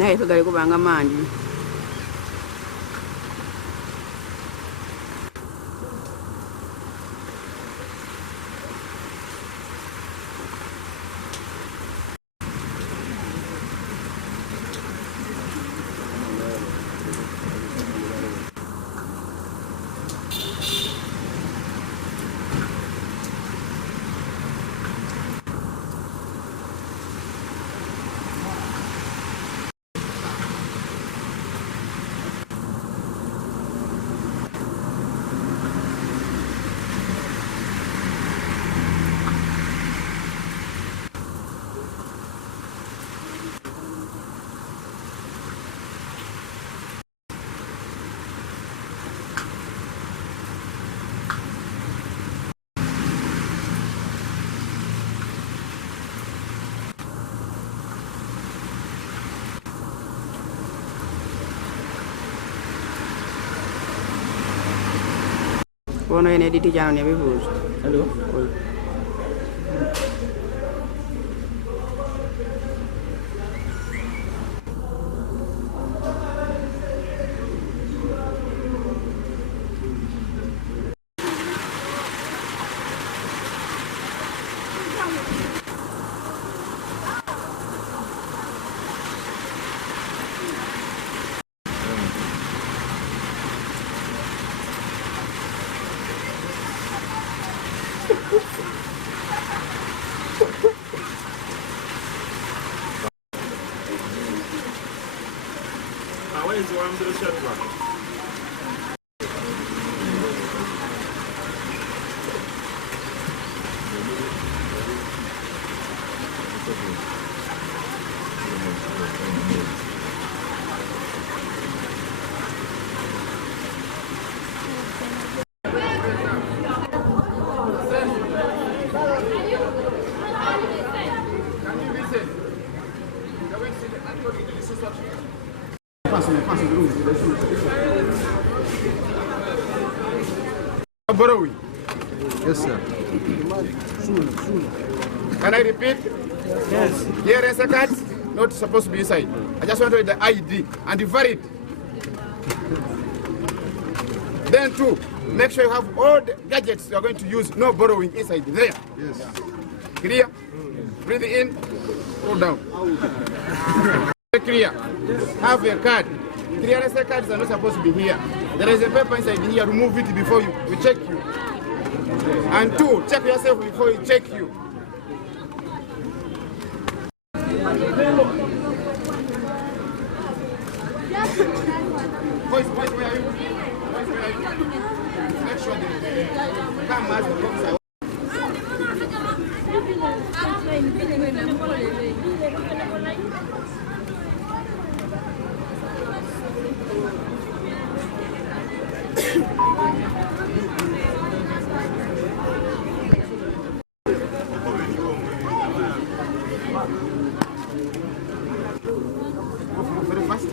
naye tugali kubanga mangi. Wono ene di Tidiano ne bebuzo. Hello. Hawezi waamrisha tu. Borrowing. Yes, sir. Can I repeat? Yes. Here is a card, not supposed to be inside. I just want to the ID and valid. Then two, make sure you have all the gadgets you are going to use, no borrowing inside there. Yes. Clear? Breathe in, pull down. Clear. Have your card. Clearance cards are not supposed to be here. There is a paper inside here. Remove it before we check you. And two, check yourself before we check you. Boys, where are you? Boys, where are you? Make sure they come as the box are. Very fast.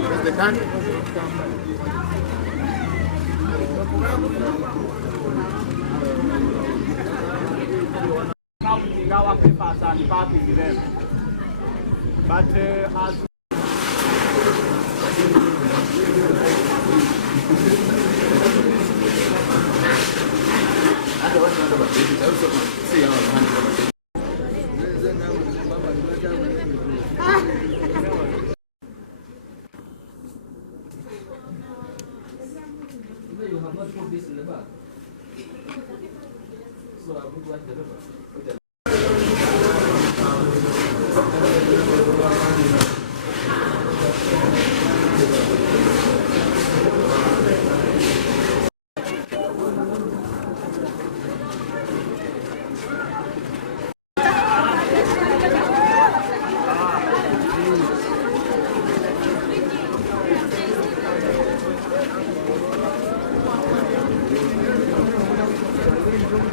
Where's the gun? But as You have not put this in the bag. So I put what in the bag.